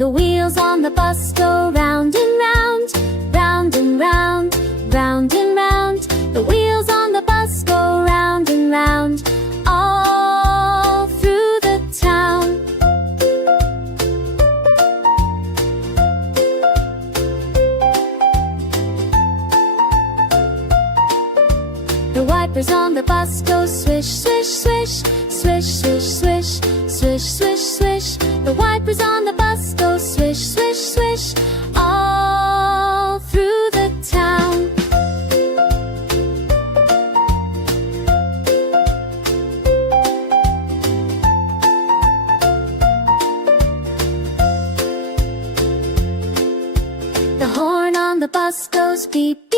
The wheels on the bus go round and round, round and round, round and round. The wheels on the bus go round and round, all through the town. The wipers on the bus go swish, swish, swish, swish, swish, swish, swish, swish, swish. The wipers on the bus go swish, swish, swish, all through the town. The horn on the bus goes beep,